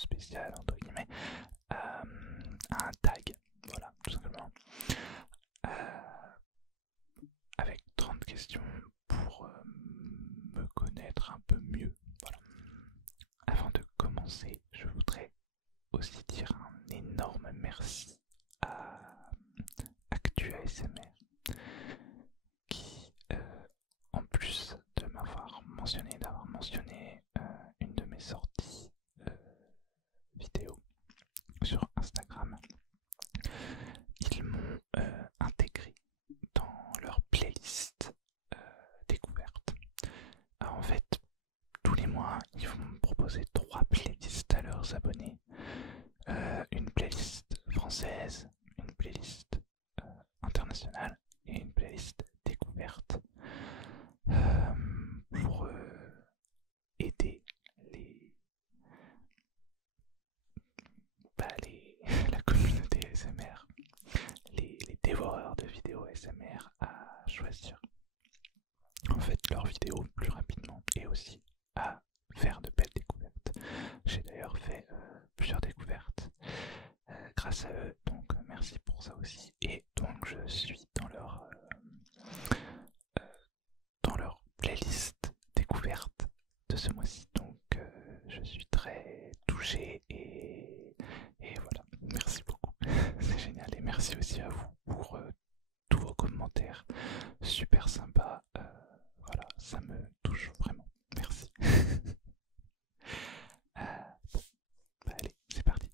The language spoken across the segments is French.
spécial entre guillemets à un tag, voilà, tout simplement, avec 30 questions pour me connaître un peu mieux. Voilà. Avant de commencer, je voudrais aussi dire un énorme merci à Actu ASMR qui, en plus de d'avoir mentionné une de mes sorties vidéo sur Instagram, ils m'ont intégré dans leur playlist découverte. Alors en fait, tous les mois, ils vont me proposer 3 playlists à leurs abonnés. Une playlist française, une playlist internationale et une playlist découverte pour aider la communauté ASMR, les dévoreurs de vidéos ASMR à choisir en fait leurs vidéos plus rapidement et aussi à faire de belles découvertes. J'ai d'ailleurs fait plusieurs découvertes grâce à eux, donc merci pour ça aussi. Et donc je suis dans leur playlist découverte de ce mois-ci, donc je suis très touché et voilà, merci beaucoup, c'est génial. Et merci aussi à vous pour tous vos commentaires super sympas, voilà, ça me touche vraiment, merci. Bon, bah allez, c'est parti.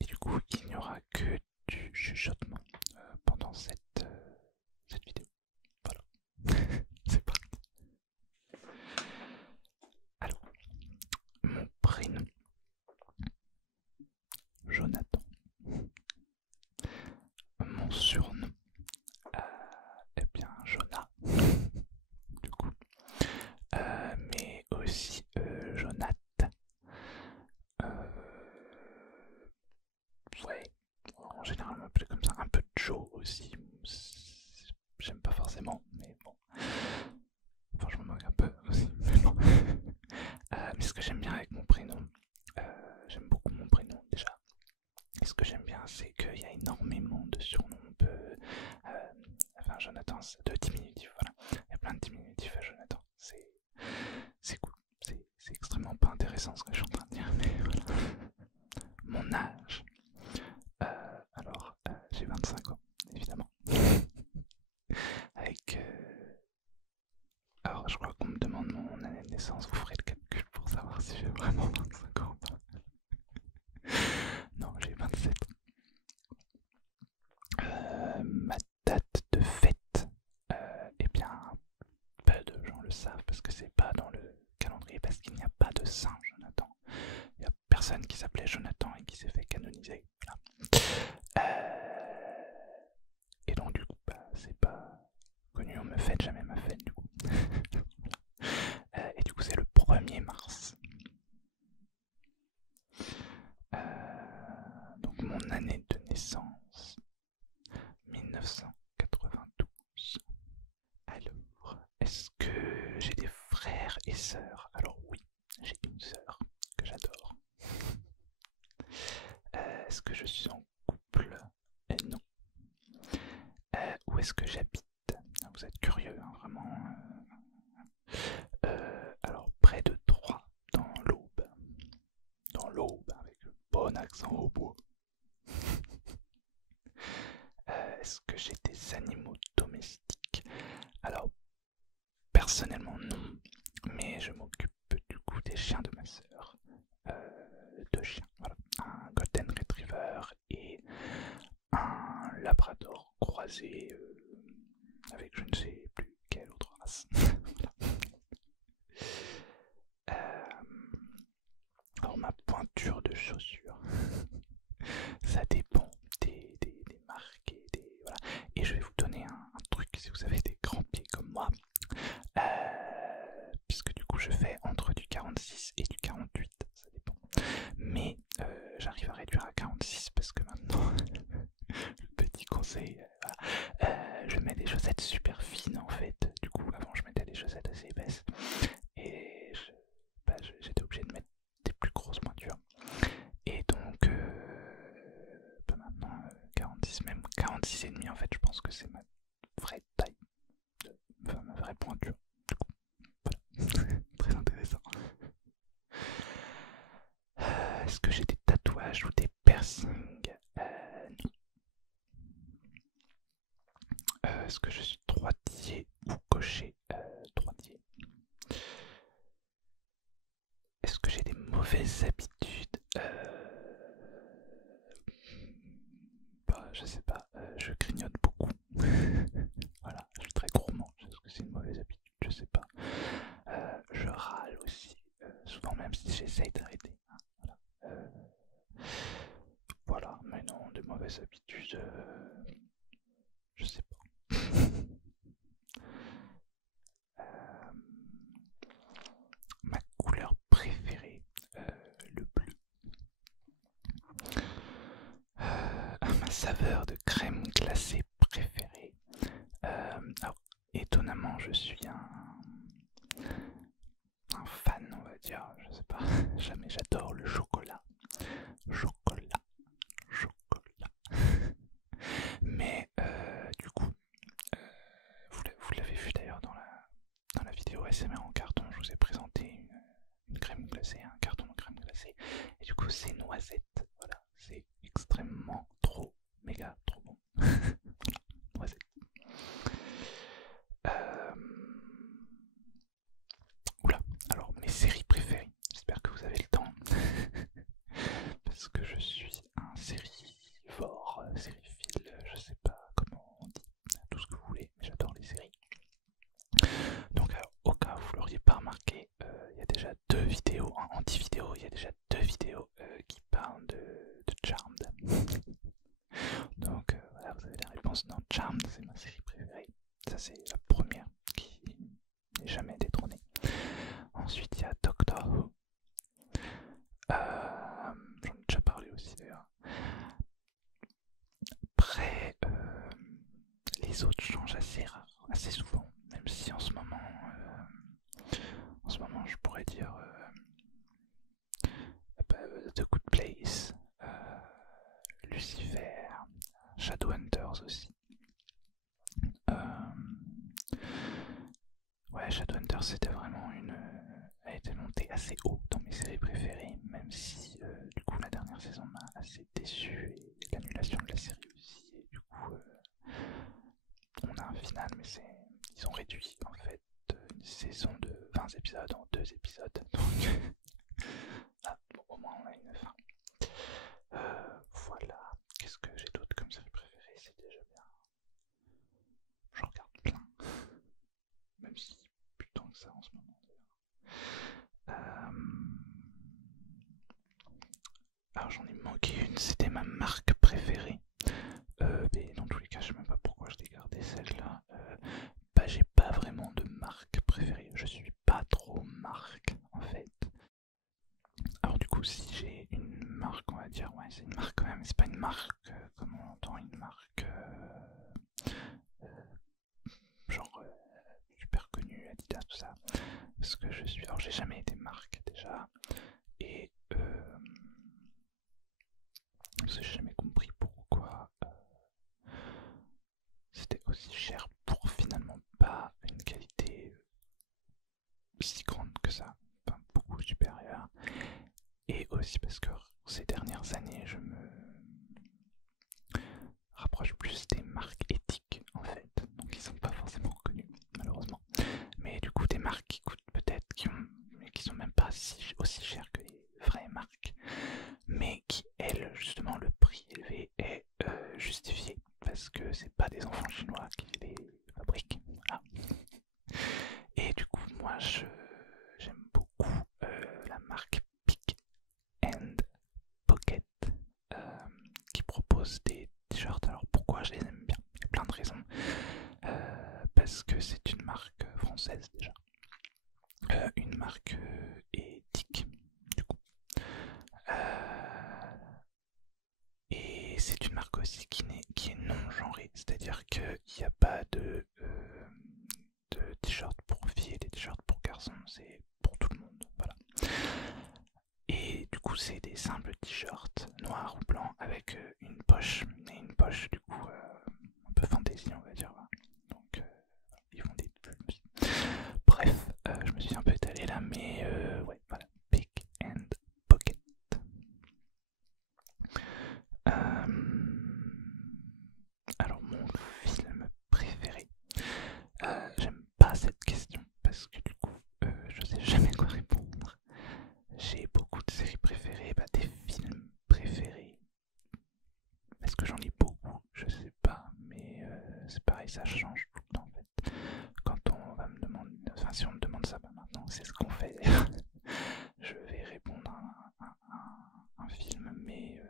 Et du coup, il n'y aura que du chuchotement pendant cette vidéo. Voilà, c'est parti. Alors, mon prénom, Jonathan. Mon surnom, eh bien, Jonah, du coup. Mais aussi Jonathan. Ouais, en général on m'appelle comme ça, un peu Joe aussi. J'aime pas forcément, mais bon. Enfin, je me moque un peu aussi, mais bon. Mais ce que j'aime bien avec mon prénom, j'aime beaucoup mon prénom déjà. Et ce que j'aime bien, c'est qu'il y a énormément de surnoms. Enfin, Jonathan, de diminutifs, voilà. Il y a plein de diminutifs à Jonathan. C'est cool. C'est extrêmement pas intéressant ce que je suis en train de dire, mais voilà. Mon âge. Alors, j'ai 25 ans, évidemment. Avec. Alors, je crois qu'on me demande mon année de naissance. Vous ferez le calcul pour savoir si j'ai vraiment 25 ans ou pas. Non, j'ai 27. Ma date de fête, eh bien, peu de gens le savent parce que c'est pas dans le calendrier, parce qu'il n'y a pas de saint Jonathan. Il n'y a personne qui s'appelait Jonathan et qui s'est fait canoniser. Voilà. Et donc du coup, bah, c'est pas connu, on me fête jamais ma fête du coup. Et du coup c'est le 1er mars. Donc mon année de naissance, 1992. Alors, est-ce que j'ai des frères et sœurs? Alors oui, j'ai une sœur que j'adore. Est-ce que je suis en couple? Non. Où est-ce que j'habite? Vous êtes curieux, hein, vraiment. Alors, près de Troyes, dans l'Aube. Dans l'Aube, avec un bon accent au bois. Est-ce que j'ai des animaux domestiques? Alors, personnellement, non. Mais je m'occupe du coup des chiens de ma sœur. 2 chiens, voilà. Un Golden Retriever et un Labrador croisé avec je ne sais plus quelle autre race. Voilà. Alors ma pointure de chaussures, ça dépend des marques voilà. Et je vais vous donner un truc si vous avez des grands pieds comme moi, puisque du coup je fais entre du 46 et du 48, ça dépend. Mais j'arrive à réduire à 46 parce que maintenant, le petit conseil, je mets des chaussettes super fines en fait. Du coup avant je mettais des chaussettes assez épaisses et j'étais obligé de mettre des plus grosses pointures. et en fait je pense que c'est ma vraie taille, enfin ma vraie pointure. Du coup, voilà. Très intéressant. Est-ce que j'ai des tatouages ou des piercings? Non. Est-ce que je suis droitier ou gaucher? Droitier. Est-ce que j'ai des mauvaises habitudes? Bah, je sais pas, je grignote beaucoup. Voilà, je suis très gourmand. Est-ce que c'est une mauvaise habitude? Je sais pas. Je râle aussi, souvent même si j'essaye d'arrêter. Hein, voilà. Voilà, mais non, de mauvaises habitudes, je sais pas. Euh, Ma couleur préférée, le bleu. Ma saveur de crème glacée préférée. Alors, étonnamment, je suis un fan, on va dire, je sais pas, jamais j'adore le chocolat. Chocolat, chocolat. Mais du coup, vous l'avez vu d'ailleurs dans la vidéo SMR en carton, je vous ai présenté une crème glacée, un carton de crème glacée. Et du coup, c'est noisette. Voilà, c'est extrêmement trop, méga trop bon. Noisette. Oula, alors mes séries préférées, j'espère que vous avez le temps. Parce que je suis un sérivore, sériephile, je sais pas comment on dit, tout ce que vous voulez, mais j'adore les séries. Donc au cas où vous l'auriez pas remarqué, il y a déjà deux vidéos, en 10 vidéos, il y a déjà deux vidéos qui parlent de Charmed. Donc voilà, vous avez la réponse. Non, Charmed, c'est ma série préférée. Ça, c'est la première qui n'est jamais détrônée. Ensuite, il y a Doctor Who. J'en ai déjà parlé aussi d'ailleurs. Après, les autres changent assez souvent, même si en ce moment, je pourrais dire The Good Place, Lucifer, Shadowhunters aussi. Ouais, Shadowhunters c'était vraiment a été montée assez haut dans mes séries préférées, même si du coup la dernière saison m'a assez déçu et l'annulation de la série aussi. Et du coup, on a un final, mais ils ont réduit en fait une saison de 20 épisodes en 2 épisodes. Donc, ah, bon, au moins on a une fin. Voilà. Qu'est-ce que j'ai d'autre comme série préférée? C'est déjà bien. J'en regarde plein. Même si plus tant que ça en ce moment d'ailleurs. Alors j'en ai manqué une, c'était ma marque préférée. Mais dans tous les cas, je sais même pas pourquoi je l'ai gardée celle-là. Bah j'ai pas vraiment de marque préférée. Je suis pas trop marque en fait. Alors du coup, si j'ai une marque, on va dire, ouais, c'est une marque quand même. C'est pas une marque comme on entend, une marque genre super connue, Adidas, tout ça. Parce que je suis, alors j'ai jamais été marque déjà, et j'ai jamais compris pourquoi c'était aussi cher pour finalement pas une qualité si grande que ça, enfin beaucoup supérieure. Et aussi parce que ces dernières années, je me rapproche plus des marques éthiques en fait, donc ils sont pas forcément reconnus malheureusement. Mais du coup des marques qui coûtent peut-être, mais qui sont même pas aussi chères que les vraies marques, mais qui elles justement le prix élevé est justifié parce que c'est pas des enfants chinois qui les fabriquent. Voilà. Et du coup moi j'aime beaucoup la marque Pick and Pocket qui propose des t-shirts. Alors pourquoi je les aime bien? Il y a plein de raisons. Parce que c'est une marque française déjà. Une marque éthique du coup. Et c'est une marque aussi qui est non genrée. C'est-à-dire qu'il n'y a pas de t-shirts pour filles et des t-shirts pour garçons. C'est pour tout le monde. Voilà. Et du coup c'est des simples t-shirts noirs ou blancs avec une poche. Et une poche du coup un peu fantasy, on va dire. Donc, ils font des pubs aussi. Bref, je me suis un peu étalé là, mais ouais, voilà. Pick and Pocket. Alors, mon film préféré. J'aime pas cette question parce que du coup, je sais jamais quoi répondre. J'ai beaucoup de séries préférées, des films préférés. Est-ce que j'en ai beaucoup? Je sais pas, mais c'est pareil, ça change tout le temps en fait. Quand on va me demander, enfin si on me demande ça, maintenant c'est ce qu'on fait. Je vais répondre à un film, mais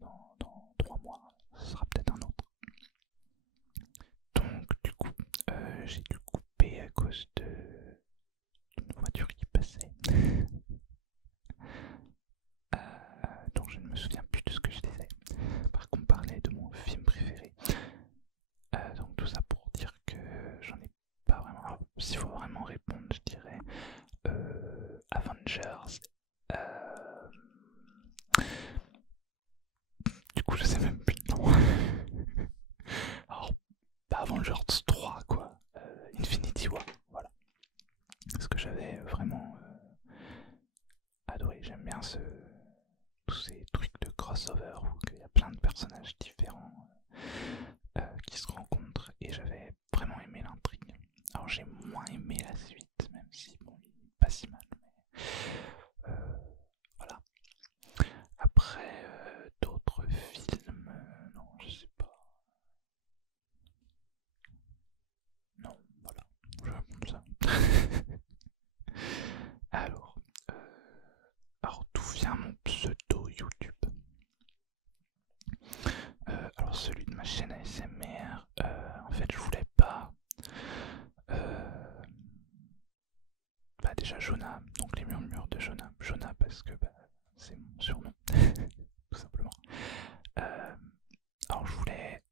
dans 3 mois, ce sera peut-être un autre. Donc du coup, j'ai dû couper à cause d'une voiture qui passait. Donc je ne me souviens plus de ce que je disais. Par contre, parlait de mon film préféré. Donc tout ça pour dire que j'en ai pas vraiment. Alors, s'il faut vraiment répondre, je dirais Avengers. Du coup, je sais même plus le nom. Alors, pas Avengers 3 quoi. Infinity War, voilà. Ce que j'avais vraiment adoré. J'aime bien tous ces trucs de crossover où il y a plein de personnages différents qui se rencontrent et j'avais vraiment aimé l'intrigue. Alors j'ai moins aimé la suite, même si bon, il est pas si mal. Mais, voilà. Après d'autres films, non, je sais pas. Non, voilà, je réponds ça. Alors, d'où vient mon pseudo YouTube? Alors celui de ma chaîne ASMR, en fait je voulais pas. Déjà Jonah, donc les murmures de Jonah. Jonah parce que c'est mon surnom, tout simplement. Alors je voulais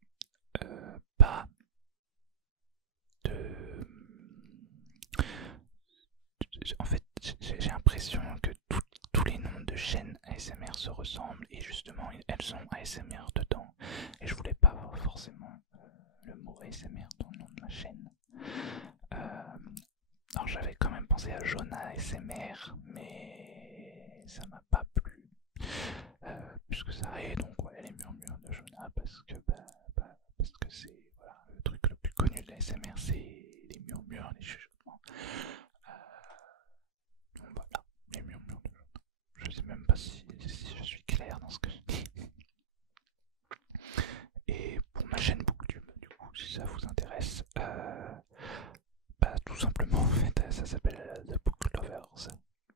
pas de... En fait j'ai l'impression que tous les noms de chaînes ASMR se ressemblent et justement elles ont ASMR dedans. Et je voulais pas avoir forcément le mot ASMR dans le nom de ma chaîne. Alors j'avais quand même pensé à Jonah ASMR, mais ça m'a pas plu. Puisque ça est donc ouais, les murmures de Jonah, parce que c'est voilà, le truc le plus connu de l'ASMR, c'est les murmures, les chuchotements. Donc voilà, les murmures de Jonah. Je sais même pas si je suis clair dans ce que je dis. Et pour ma chaîne Booktube, du coup, si ça vous intéresse, tout simplement en fait ça s'appelle The Book Lovers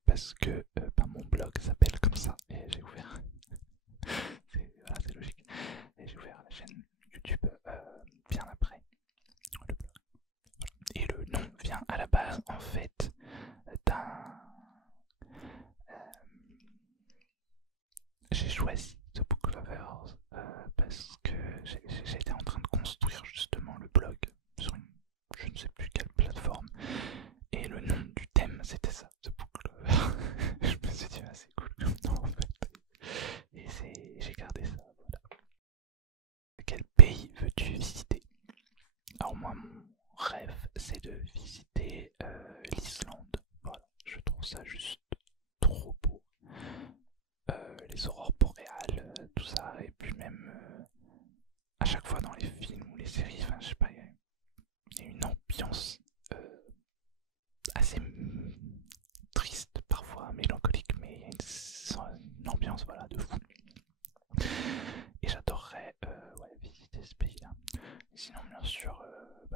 parce que mon blog s'appelle comme ça et j'ai ouvert voilà, c'est logique et j'ai ouvert la chaîne YouTube bien après le blog. Voilà. Et le nom vient à la base en fait d'un j'ai choisi The Book Lovers parce que j'étais en train de construire justement le blog sur une je ne sais plus quelle plateforme et le nom du thème c'était ça, The Book Lover. Je me suis dit c'est cool comme nom en fait et j'ai gardé ça, voilà. Quel pays veux-tu visiter? Alors moi mon rêve c'est de visiter l'Islande, voilà, je trouve ça juste trop beau. Les aurores boréales, tout ça, et puis même à chaque fois dans les films ou les séries, enfin je sais pas, il y a une ambiance assez triste parfois, mélancolique, mais il y a une ambiance voilà, de fou. Et j'adorerais ouais, visiter ce pays-là. Sinon bien sûr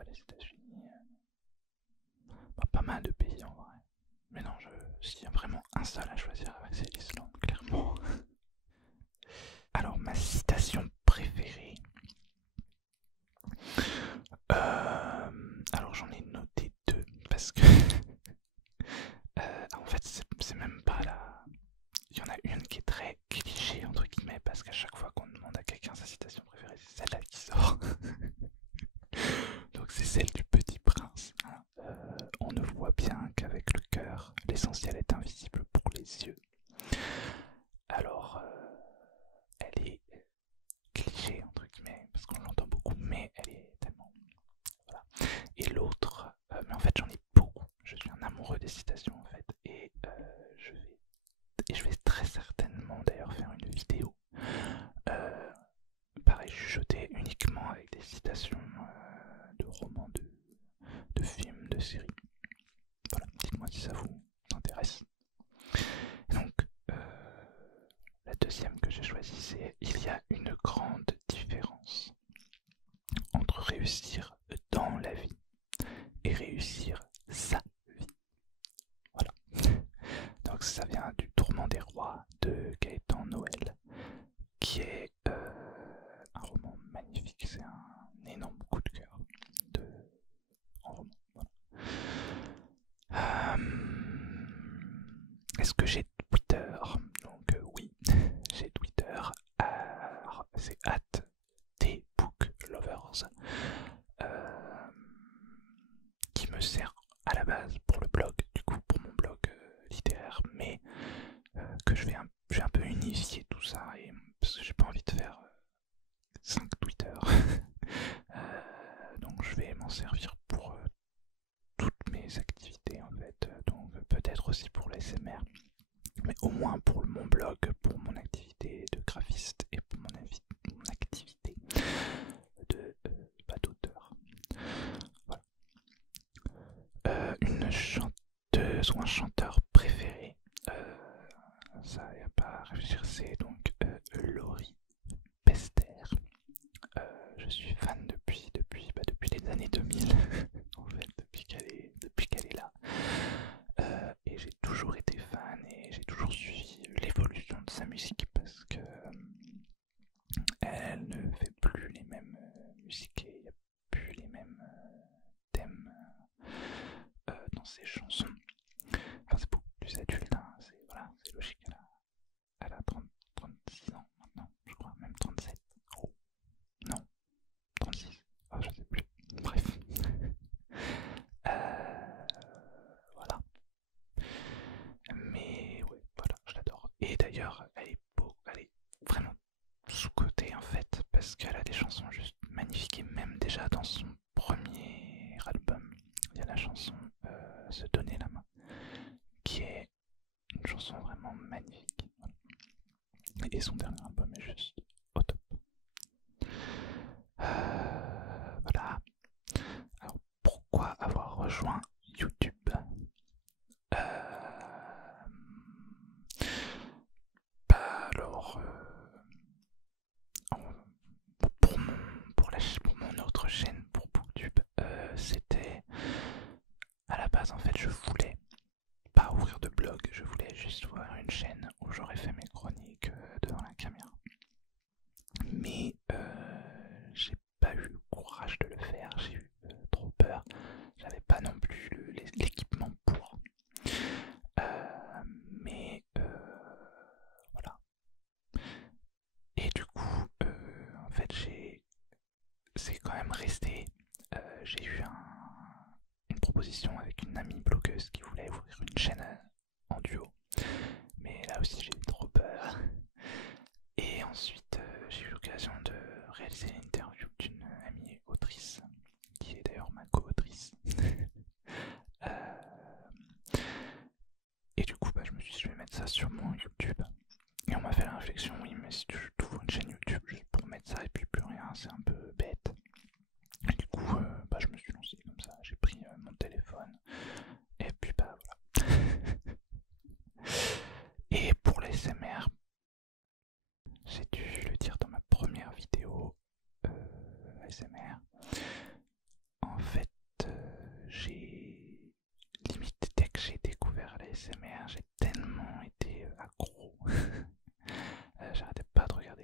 les États-Unis, pas mal de pays en vrai. Mais non, s'il y a vraiment un seul à choisir, c'est l'Islande, clairement. Alors ma citation préférée. Alors j'en ai noté deux parce que en fait c'est même pas la. Il y en a une qui est très cliché fait j'en ai beaucoup. Je suis un amoureux des citations en fait. Je vais très certainement d'ailleurs faire une vidéo. Pareil, chuchoter uniquement avec des citations de romans, de films, de séries. Voilà, dites-moi si ça vous intéresse. Donc, la deuxième que j'ai choisie, c'est il y a une grande différence entre réussir dans la vie et réussir sa vie. Voilà. Donc ça vient du Tourment des Rois de Gaëtan Noël, qui est un roman magnifique. C'est un énorme coup de cœur en roman. Voilà. Est-ce que j'ai Twitter? Donc oui, j'ai Twitter. C'est @tbooklovers qui me sert à la base pour le blog, du coup pour mon blog littéraire, mais que je vais un peu unifier tout ça, parce que j'ai pas envie de faire 5 Twitter. Donc je vais m'en servir pour toutes mes activités en fait, donc peut-être aussi pour l'ASMR, mais au moins pour mon blog, pour mon activité de graphiste et pour mon activité d'auteur. Voilà. Une chanteuse ou un chanteur préféré, ça y a pas à réfléchir, c'est donc Laurie Pester. Je suis fan depuis les années 2000 en fait, depuis qu'elle est là. Et j'ai toujours été fan et j'ai toujours suivi l'évolution de sa musique parce que elle ne fait plus les mêmes musiques et il n'y a plus les mêmes thèmes dans ses chansons. Enfin, c'est beaucoup plus adulte, hein. C'est logique. Elle a 36 ans maintenant, je crois, même 37. Oh, non, 36. Oh, je sais plus. Bref. Voilà. Mais ouais, voilà, je l'adore. Et d'ailleurs, elle est vraiment sous-cotée en fait, parce qu'elle a des chansons juste magnifiques, et même déjà dans son premier album, il y a la chanson Se donner la main, qui est une chanson vraiment magnifique. Voilà. Et son dernier album est juste au top. Voilà. Alors pourquoi avoir rejoint YouTube? Alors, pour mon autre chaîne, pour BookTube, c'était à la base en fait je voulais pas ouvrir de blog, je voulais juste ouvrir une chaîne où j'aurais fait mes chroniques devant la caméra. Mais j'ai pas eu le courage de le faire, j'ai eu trop peur, j'avais pas non plus l'équipement pour. Mais voilà. Et du coup, en fait, c'est quand même resté. J'ai eu une proposition avec une amie blogueuse qui voulait ouvrir une chaîne en duo. Mais là aussi, j'ai eu trop peur. Et ensuite, j'ai eu l'occasion de réaliser l'interview d'une amie autrice, qui est d'ailleurs ma co-autrice. Et du coup, je me suis dit, je vais mettre ça sur mon YouTube. Et on m'a fait la réflexion, oui, mais si tu ouvres une chaîne YouTube juste pour mettre ça et puis plus rien, c'est un peu bête. Et du coup, je me suis lancé comme ça, j'ai pris mon téléphone, et puis voilà. Et pour l'ASMR, j'ai dû le dire dans ma première vidéo ASMR, en fait, j'ai limite dès que j'ai découvert l'ASMR, j'ai tellement été accro. J'arrêtais pas de regarder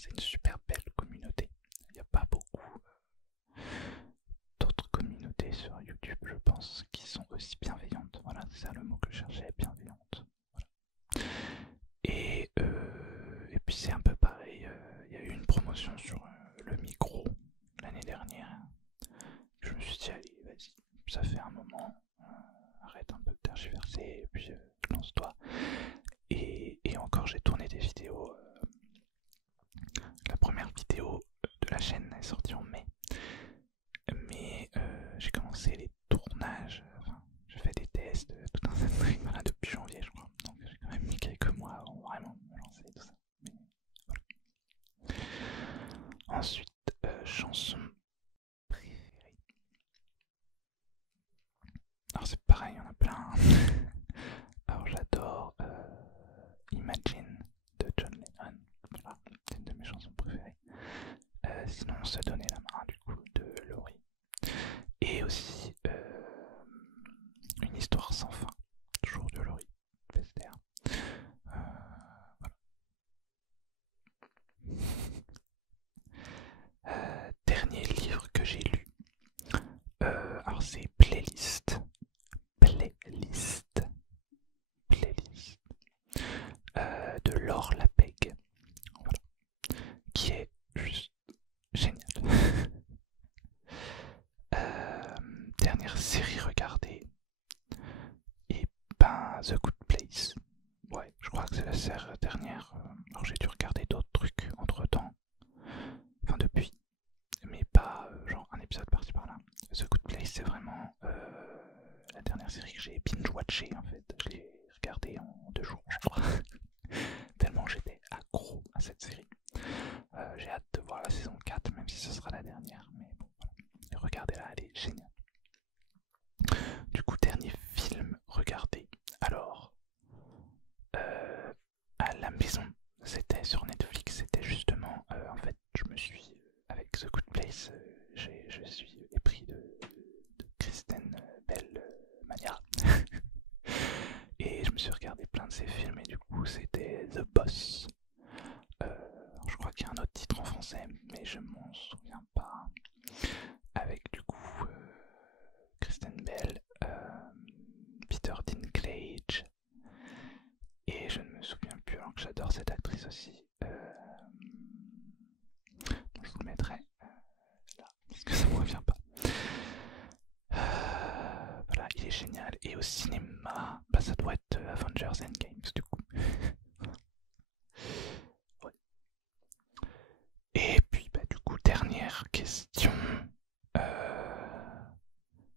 c'est une super belle communauté. Il n'y a pas beaucoup d'autres communautés sur YouTube, je pense, qui sont aussi bienveillantes. Voilà, c'est ça le mot que je cherchais, bienveillante. Voilà. Et puis c'est un peu pareil, il y a eu une promotion sur le micro l'année dernière. Je me suis dit, allez, vas-y, ça fait un moment, arrête un peu de tergiverser, et puis lance-toi. Et encore, j'ai tourné des vidéos. La première vidéo de la chaîne est sortie en mai. Mais j'ai commencé les tournages, enfin, je fais des tests, tout un tas de trucs, voilà, depuis janvier, je crois. Donc j'ai quand même mis quelques mois avant vraiment me lancer tout ça. Mais, voilà. Ensuite, chanson préférée. Alors c'est pareil, il y en a plein. Alors j'adore Imagine de John Lennon. Voilà, c'est une de mes chansons préférées. Sinon, Se donner la main, du coup, de Laurie. Et aussi Une histoire sans fin, toujours de Laurie Pester. Voilà. Dernier livre que j'ai lu. Alors c'est Playlist. De Laure Lapègue. Voilà. Qui est juste génial. Dernière série regardée. Et ben The Good Place. Ouais, je crois que c'est la série dernière. Alors j'ai dû regarder d'autres trucs entre temps. Enfin depuis. Mais pas genre un épisode par-ci par-là. The Good Place c'est vraiment la dernière série que j'ai binge-watché en fait. Je l'ai regardée en 2 jours je crois. Tellement j'étais accro à cette série. J'ai hâte de voir la saison 4 même si ce sera la dernière. Mais bon voilà. Regardez-la, elle est géniale. Du coup dernier film regardé. Alors à la maison, c'était sur Netflix, c'était justement en fait je me suis avec The Good Place, je suis épris de Kristen Bell Mania. Et je me suis regardé plein de ses films et du coup c'était The Boss. Je crois qu'il y a un autre titre en français mais je m'en souviens pas. Avec du coup Kristen Bell, Peter Dinklage et je ne me souviens plus alors que j'adore cette actrice aussi. Je vous le mettrai là parce que ça me revient pas. Voilà, il est génial. Et au cinéma, bah ça doit être Avengers Endgame du coup. Ouais. Et puis bah du coup dernière question.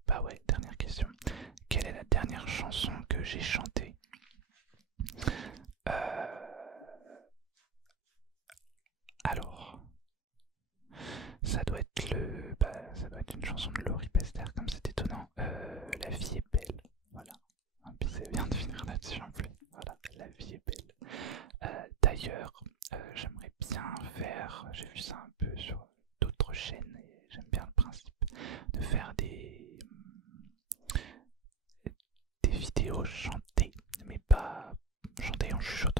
Bah ouais, dernière question. Quelle est la dernière chanson que j'ai chantée? Alors, ça doit être ça doit être une chanson de Laurie Pester, comme c'est étonnant. La vie est belle, voilà. Puis ça vient de finir là-dessus en plus. Voilà, la vie est belle. D'ailleurs, j'aimerais bien faire, j'ai vu ça un peu sur d'autres chaînes et j'aime bien le principe de faire des vidéos chantées, mais pas chantées en chuchotant.